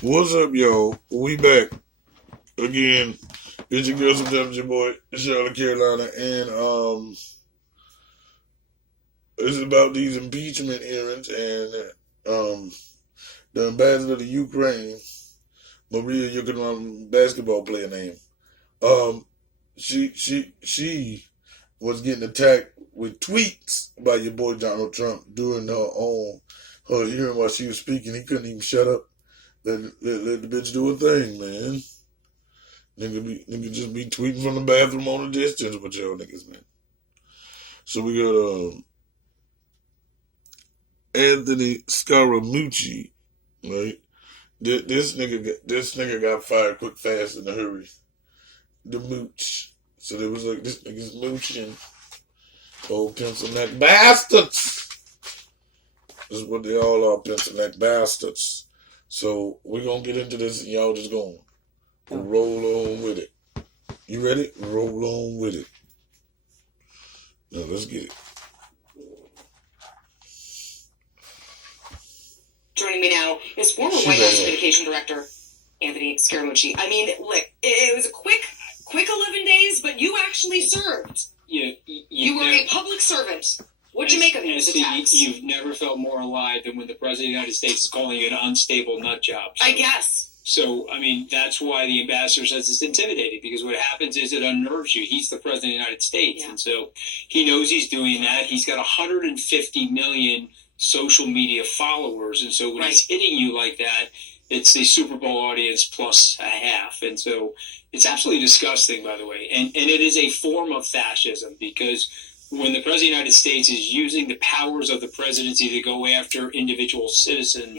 What's up, yo? We back again. It's your girl, sometimes your boy, Charlotte Carolina, and it's about these impeachment hearings and the ambassador to Ukraine, Maria Yukina, basketball player name. Um, she was getting attacked with tweets by your boy Donald Trump during her hearing while she was speaking. He couldn't even shut up. Let the bitch do her thing, man. Nigga just be tweeting from the bathroom on a distance with y'all niggas, man. So we got Anthony Scaramucci, right? This nigga got fired quick, fast, in a hurry. The mooch. So there was like this nigga's mooching. Old pencil neck bastards. This is what they all are, pencil neck bastards. So we're gonna get into this and y'all just gonna roll on with it. You ready? Roll on with it. Now let's get it. Joining me now is former White House Communication Director Anthony Scaramucci. I mean, look, it was a quick 11 days, but you actually served. You were a public servant. What'd you make of these attacks? You've never felt more alive than when the President of the United States is calling you an unstable nut job. So, I guess. So, I mean, that's why the ambassador says it's intimidating, because what happens is it unnerves you. He's the President of the United States, and so he knows he's doing that. He's got 150 million social media followers, and so when he's hitting you like that, it's the Super Bowl audience plus a half, and so it's absolutely disgusting, by the way, and it is a form of fascism, because when the President of the United States is using the powers of the presidency to go after individual citizens,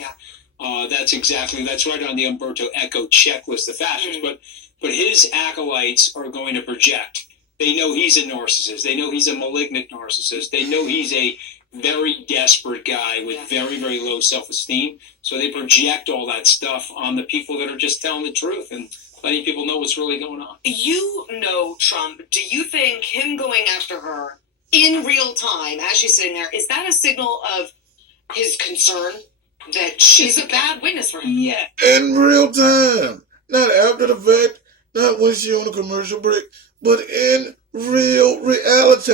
that's right on the Umberto Eco checklist of fascists, but his acolytes are going to project. They know he's a narcissist. They know he's a malignant narcissist. They know he's a very desperate guy with very, very low self-esteem. So they project all that stuff on the people that are just telling the truth and letting people know what's really going on. You know Trump. Do you think him going after her in real time as she's sitting there, is that a signal of his concern that she's a bad witness for him? Yeah. In real time. Not after the fact, not when she's on a commercial break, but in real reality.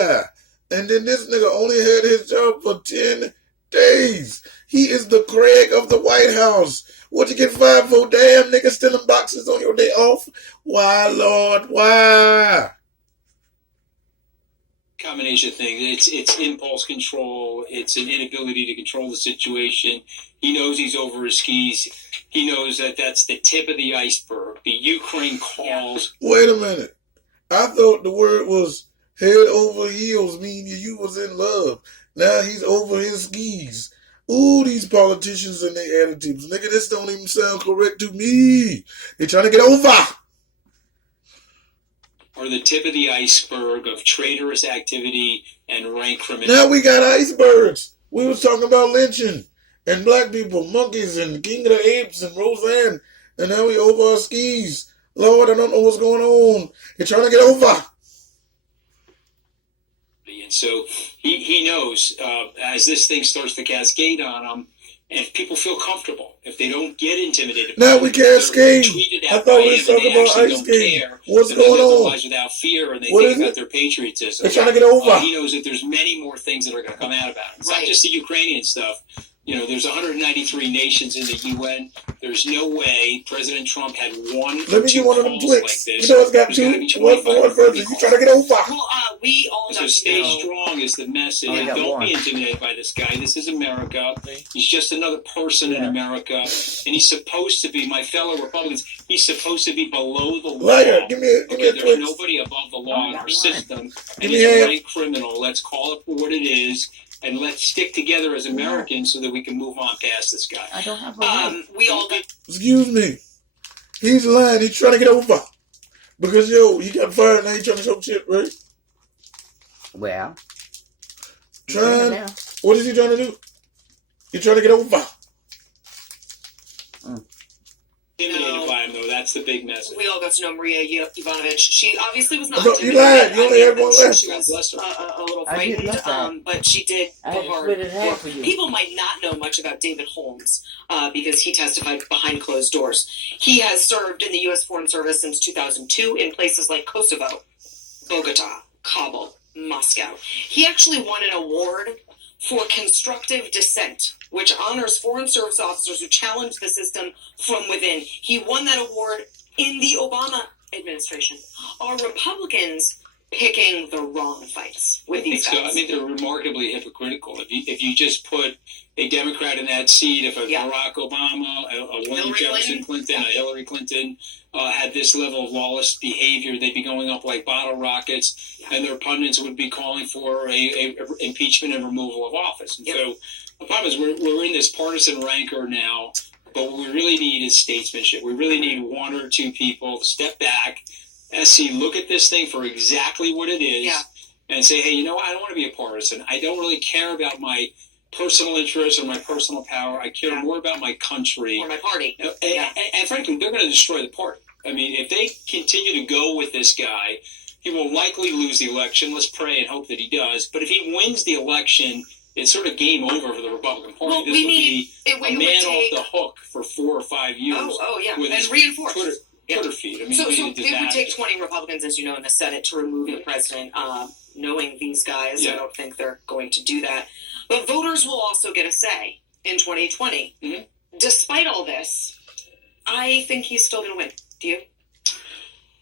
And then this nigga only had his job for 10 days. He is the Craig of the White House. What you get fired for, damn nigga, stealing boxes on your day off? Why, Lord, why? Combination of things. It's impulse control. It's an inability to control the situation. He knows he's over his skis. He knows that that's the tip of the iceberg. The Ukraine calls. Wait a minute. I thought the word was head over heels, meaning you was in love. Now he's over his skis. Ooh, these politicians and their attitudes. Nigga, this don't even sound correct to me. They trying to get over. Or the tip of the iceberg of traitorous activity and rank criminality. Now we got icebergs. We was talking about lynching and black people, monkeys and King of the Apes and Roseanne. And now we over our skis. Lord, I don't know what's going on. They're trying to get over. And so he knows as this thing starts to cascade on him, and if people feel comfortable, if they don't get intimidated, now we cascade. I thought we were talking about ice skate. What's going on? Without fear, and they what think about their patriotism. They're trying to get over. He knows that there's many more things that are going to come out about it. It's not just the Ukrainian stuff. You know, there's 193 nations in the UN. There's no way President Trump had one Let me get one of them clicks. Like this. You know it's got two. One for one person. You trying to get over. Well, we all so stay strong is the message. Don't be intimidated by this guy. This is America. He's just another person in America. And he's supposed to be, my fellow Republicans, he's supposed to be below the law. Liar, give me a there's nobody above the law in our system. And he's a rank criminal. Let's call it for what it is. And let's stick together as Americans so that we can move on past this guy. I don't have a we all got... Excuse me. He's lying. He's trying to get over. Because, he got fired. Now he's trying to show shit, right? Well. What is he trying to do? He's trying to get over. Intimidated by him. though. That's the big message. We all got to know Maria Yovanovitch. She obviously was not. You lied. You only had one left. She was a little I did love frightened, but she did I go had hard. split it half for you. People might not know much about David Holmes because he testified behind closed doors. He has served in the U.S. Foreign Service since 2002 in places like Kosovo, Bogota, Kabul, Moscow. He actually won an award for constructive dissent, which honors Foreign Service officers who challenge the system from within. He won that award in the Obama administration. Are Republicans picking the wrong fights with these guys? I mean, they're remarkably hypocritical. If you just put a Democrat in that seat, if a Barack Obama, a William Jefferson Clinton, a Hillary Clinton had this level of lawless behavior, they'd be going up like bottle rockets, and their pundits would be calling for a impeachment and removal of office. And so the problem is we're in this partisan rancor now, but what we really need is statesmanship. We really need one or two people to step back and look at this thing for exactly what it is and say, hey, you know what? I don't want to be a partisan. I don't really care about my personal interests or my personal power. I care more about my country. Or my party. And frankly, they're going to destroy the party. I mean, if they continue to go with this guy, he will likely lose the election. Let's pray and hope that he does. But if he wins the election, it's sort of game over for the Republican Party. Well, this will be a man off the hook for 4 or 5 years. And reinforced. Twitter feed. I mean, so it would take 20 Republicans, as you know, in the Senate to remove the president. Knowing these guys, I don't think they're going to do that. But voters will also get a say in 2020. Mm-hmm. Despite all this, I think he's still going to win. Do you?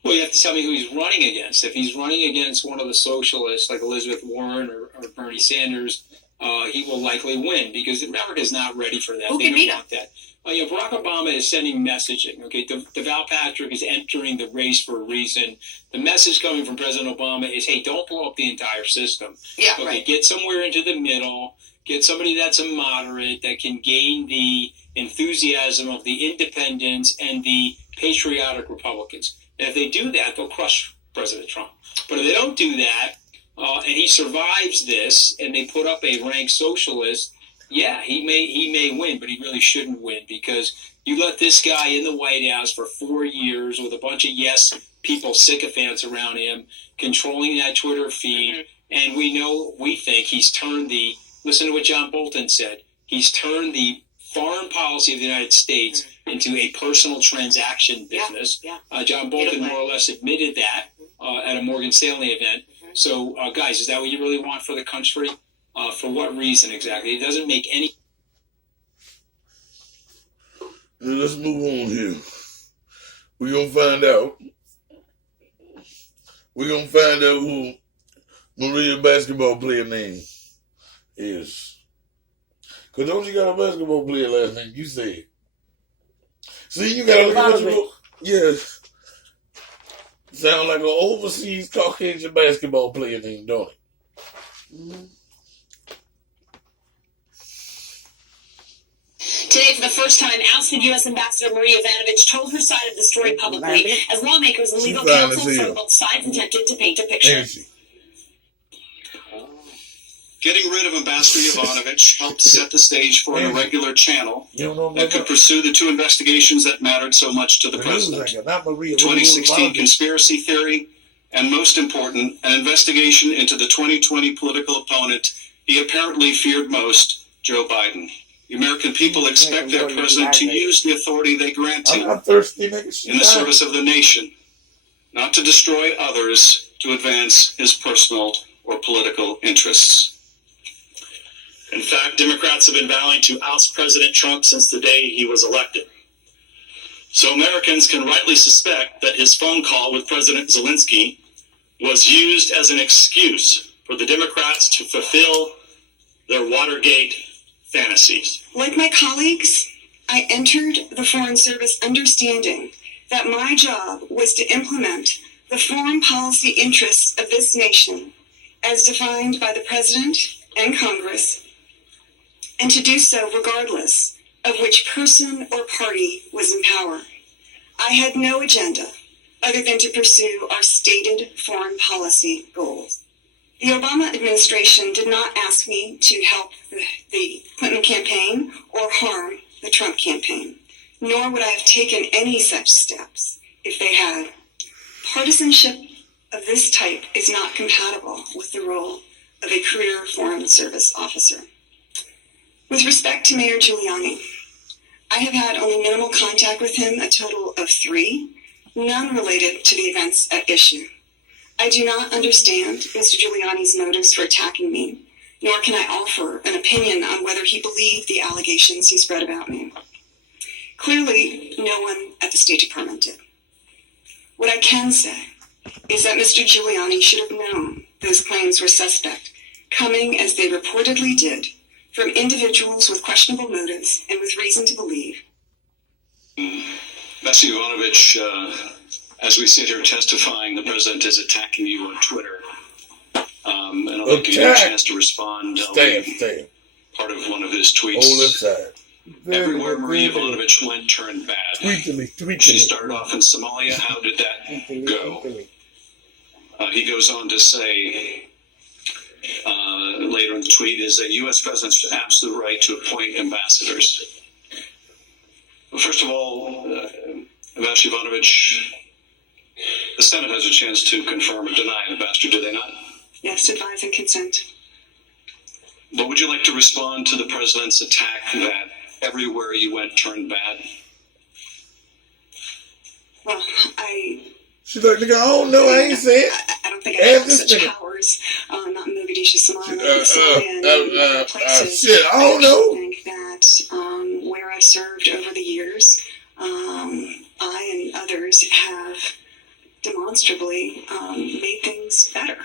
Well, you have to tell me who he's running against. If he's running against one of the socialists like Elizabeth Warren or Bernie Sanders, he will likely win because America is not ready for that. Who they can don't beat want that. Barack Obama is sending messaging. Okay, Deval Patrick is entering the race for a reason. The message coming from President Obama is, hey, don't blow up the entire system. Get somewhere into the middle. Get somebody that's a moderate that can gain the enthusiasm of the independents and the patriotic Republicans. And if they do that, they'll crush President Trump. But if they don't do that, and he survives this, and they put up a rank socialist, he may win, but he really shouldn't win because you let this guy in the White House for 4 years with a bunch of people, sycophants around him, controlling that Twitter feed, and we think he's turned listen to what John Bolton said, he's turned the foreign policy of the United States into a personal transaction business. John Bolton more or less admitted that at a Morgan Stanley event. So, guys, is that what you really want for the country? For what reason exactly? It doesn't make any... Let's move on here. We're going to find out. We're going to find out who Maria basketball player name is. Because don't you got a basketball player last name? You said. See, you got to look at what you... Yes. Sound like an overseas Caucasian basketball player name, don't it? Mm-hmm. Today, for the first time, ousted U.S. Ambassador Maria Yovanovitch told her side of the story publicly as lawmakers and legal counsel from both sides attempted to paint a picture. Getting rid of Ambassador Yovanovitch helped set the stage for an irregular channel that could pursue the two investigations that mattered so much to the president. 2016 conspiracy theory, and most important, an investigation into the 2020 political opponent he apparently feared most, Joe Biden. The American people expect their president to use the authority they grant him in the service of the nation, not to destroy others to advance his personal or political interests. In fact, Democrats have been vowing to oust President Trump since the day he was elected. So Americans can rightly suspect that his phone call with President Zelensky was used as an excuse for the Democrats to fulfill their Watergate fantasies. Like my colleagues, I entered the Foreign Service understanding that my job was to implement the foreign policy interests of this nation as defined by the President and Congress, and to do so regardless of which person or party was in power. I had no agenda other than to pursue our stated foreign policy goals. The Obama administration did not ask me to help the Clinton campaign or harm the Trump campaign. nor would I have taken any such steps if they had. Partisanship of this type is not compatible with the role of a career Foreign Service officer. With respect to Mayor Giuliani, I have had only minimal contact with him, a total of 3, none related to the events at issue. I do not understand Mr. Giuliani's motives for attacking me, nor can I offer an opinion on whether he believed the allegations he spread about me. Clearly, no one at the State Department did. What I can say is that Mr. Giuliani should have known those claims were suspect, coming as they reportedly did from individuals with questionable motives and with reason to believe. Bessie Ivanovich, as we sit here testifying, the president is attacking you on Twitter. And I'll give you a chance to respond. Stay. Part of one of his tweets. Hold inside. Everywhere Marie Ivanovich went turned bad. She started off in Somalia. How did that go? He goes on to say, later in the tweet, is a U.S. president's absolute right to appoint ambassadors. Well, first of all, Bessie Ivanovich, the Senate has a chance to confirm or deny an ambassador, do they not? Yes, advise and consent. But would you like to respond to the president's attack that everywhere you went turned bad? Well, she's like, nigga, I don't know, I ain't saying. I don't think I have such powers. Not in Mogadishu, Somalia, places. Shit, I don't know. I think that where I served over the years, I and others have demonstrably made things better,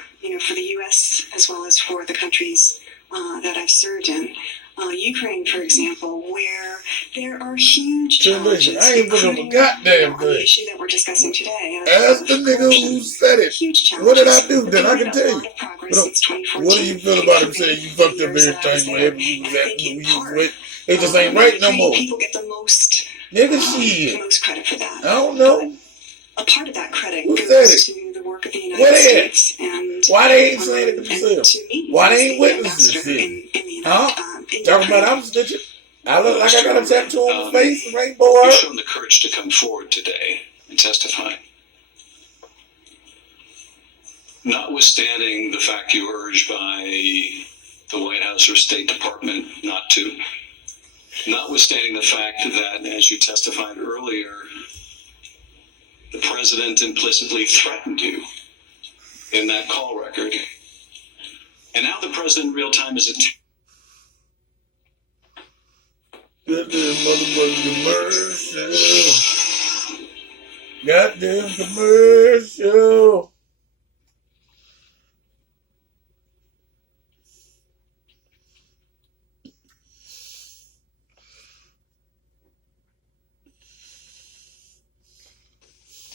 for the U.S. as well as for the countries that I've served in. Ukraine, for example, where there are huge challenges, I ain't put up a goddamn on the issue that we're discussing today. Ask the nigga who said it. Huge challenges. What did I do? Then I can tell you. What do you feel about him saying you fucked up everything wherever you was at, who you was with? It just ain't right no more. People get the most credit for that. I don't know. A part of that credit Who goes to the work of the United States and why they ain't saying it themselves? Why they ain't witnesses this? Talking about I'm snitching. I look like I got a tattoo on my face, rainbow art. You've shown the courage to come forward today and testify. Notwithstanding the fact you were urged by the White House or State Department not to, notwithstanding the fact that, as you testified earlier, the president implicitly threatened you in that call record, and now the president in real time is Goddamn motherfucking commercial. Goddamn commercial.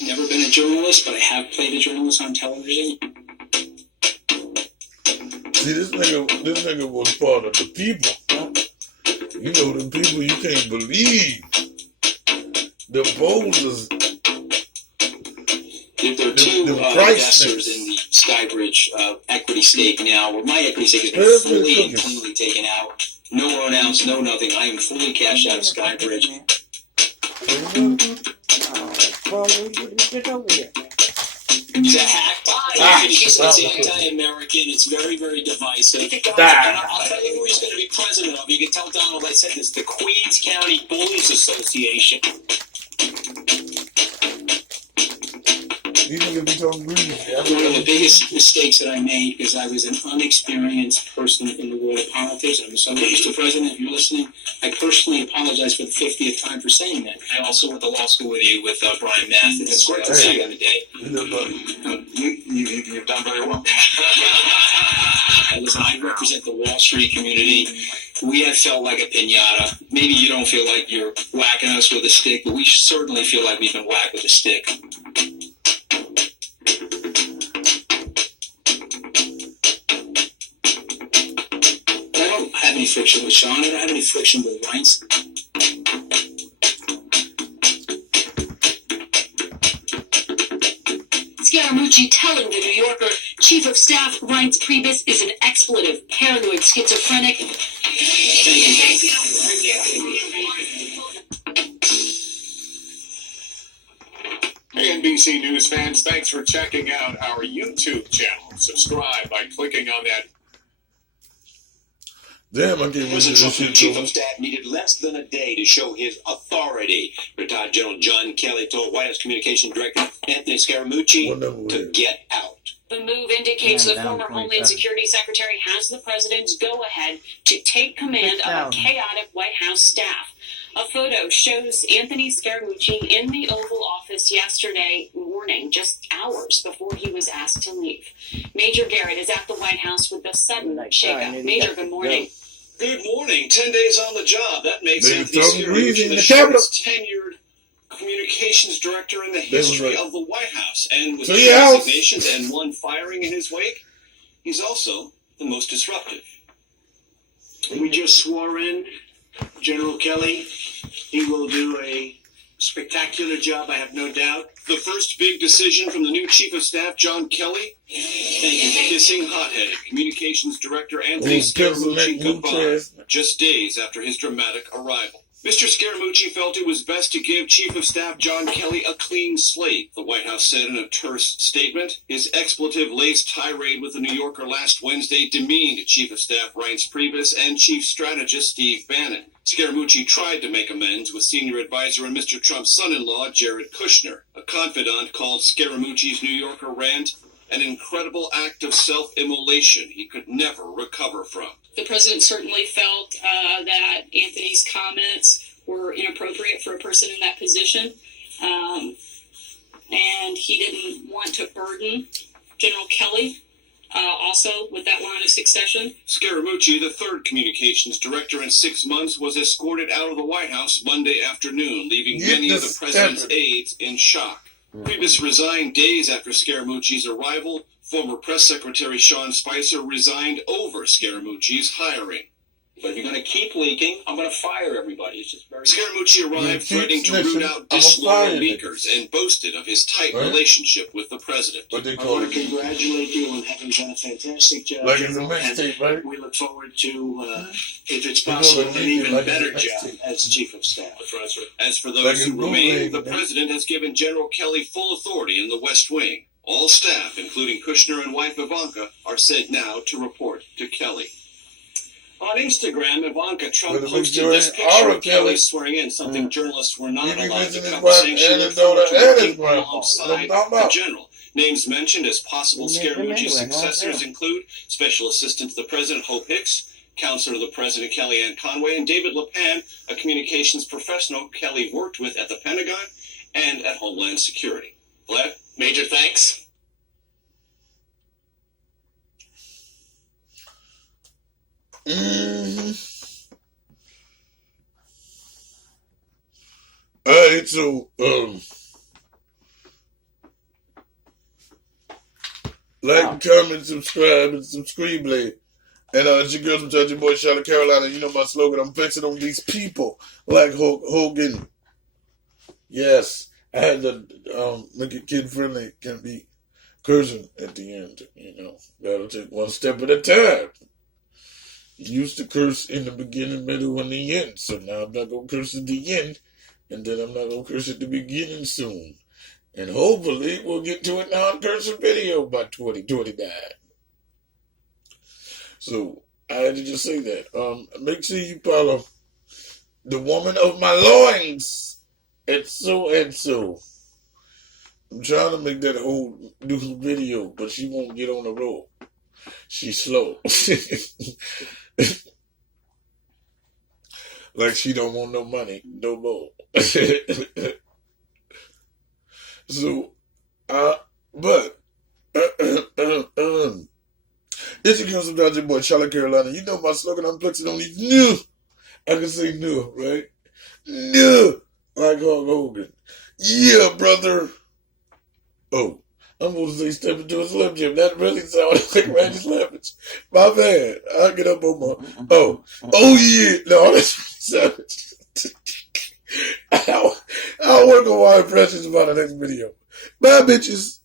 Never been a journalist, but I have played a journalist on television. See, this nigga was part of the people. You know, them people you can't believe. The voters. There are two investors in the Skybridge equity stake now, where my equity stake has been fully and cleanly taken out. No earn-outs, no nothing. I am fully cashed out of Skybridge. It's a hack. It's anti-American. It's very, very divisive. And I'll tell you who he's going to be president of. You can tell Donald I said this. The Queens County Bullies Association. One of the biggest mistakes that I made, because I was an unexperienced person in the world of politics. I'm so Mr. President, if you're listening, I personally apologize for the 50th time for saying that. I also went to law school with you with Brian Mathis back in the day. You've done very well. Listen, I represent the Wall Street community. We have felt like a piñata. Maybe you don't feel like you're whacking us with a stick, but we certainly feel like we've been whacked with a stick. I don't have any friction with Sean. I don't have any friction with Reince. Scaramucci telling the New Yorker Chief of Staff Reince Priebus is an expletive, paranoid, schizophrenic. Thank you. NBC News fans, thanks for checking out our YouTube channel. Subscribe by clicking on that. Damn, I can't believe President this Trump's new shit chief going. of staff needed less than a day to show his authority. Retired General John Kelly told White House Communications Director Anthony Scaramucci to get out. The move indicates the former Homeland Security Secretary has the president's go-ahead to take command of a chaotic White House staff. A photo shows Anthony Scaramucci in the Oval Office yesterday morning, just hours before he was asked to leave. Major Garrett is at the White House with the sudden shakeup. Major, good morning. Good morning. 10 days on the job. That makes They Anthony talking greasy Scaramucci in the the cabinet. shortest tenured communications director in the history of the White House. And with 2 See ya. resignations and 1 firing in his wake, he's also the most disruptive. We just swore in General Kelly. He will do a spectacular job, I have no doubt. The first big decision from the new Chief of Staff, John Kelly. Thank you. Kissing hothead Communications Director Anthony Oh, pencil neck, Scaramucci blue goodbye, chest. just days after his dramatic arrival. Mr. Scaramucci felt it was best to give Chief of Staff John Kelly a clean slate, the White House said in a terse statement. His expletive-laced tirade with the New Yorker last Wednesday demeaned Chief of Staff Reince Priebus and Chief Strategist Steve Bannon. Scaramucci tried to make amends with senior advisor and Mr. Trump's son-in-law, Jared Kushner. A confidant called Scaramucci's New Yorker rant an incredible act of self-immolation he could never recover from. The president certainly felt that Anthony's comments were inappropriate for a person in that position. And he didn't want to burden General Kelly also with that line of succession. Scaramucci, the third communications director in 6 months, was escorted out of the White House Monday afternoon, leaving many of the president's aides in shock. Priebus resigned days after Scaramucci's arrival. Former Press Secretary Sean Spicer resigned over Scaramucci's hiring. But if you're going to keep leaking, I'm going to fire everybody. It's just very... Scaramucci arrived threatening to root out disloyal leakers and boasted of his tight relationship with the president. What they I call want to it? congratulate you on having done a fantastic job. Like in the General, mixtape, and right? we look forward to, if it's They call possible, it an even like in better the job mixtape. as Chief of Staff. As for Like those in who remain, the bootleg, man. president has given General Kelly full authority in the West Wing. All staff, including Kushner and wife Ivanka, are said now to report to Kelly. On Instagram, Ivanka Trump But it posted makes this you picture Aura of Kelly Kelly. swearing in, something journalists were not You be allowed to visiting his cover, wife saying she and his referred daughter to and working his grandma. What I'm alongside talking the about. general. Names mentioned as possible Scaramucci's successors include Special Assistant to the President Hope Hicks, Counselor to the President Kellyanne Conway, and David LePan, a communications professional Kelly worked with at the Pentagon and at Homeland Security. Vlad, major thanks. Alright, so like, comment, subscribe, and subscribe. And it's your girl from Judge Boy, Charlotte, Carolina. You know my slogan, I'm fixing on these people like Hogan. Yes, I had to make it kid friendly. Can't be cursing at the end, you know. Gotta take one step at a time. Used to curse in the beginning, middle, and the end. So now I'm not gonna curse at the end, and then I'm not gonna curse at the beginning soon. And hopefully we'll get to a non-cursing video by 2029. So I had to just say that. Make sure you follow the woman of my loins. It's so. I'm trying to make that whole new video, but she won't get on the road. She's slow. Like she don't want no money no more. So, but this is comes from Dodger Boy, Charlotte, Carolina. You know my slogan, I'm flexing on these new. I can say new, right? New, like Hulk Hogan. Yeah, brother. Oh, I'm supposed to say step into a Slim Jim. That really sounded like Randy Savage. My bad. I'll get up on my... Oh yeah. No, that's Savage. I'll work on my impressions about the next video. Bye, bitches.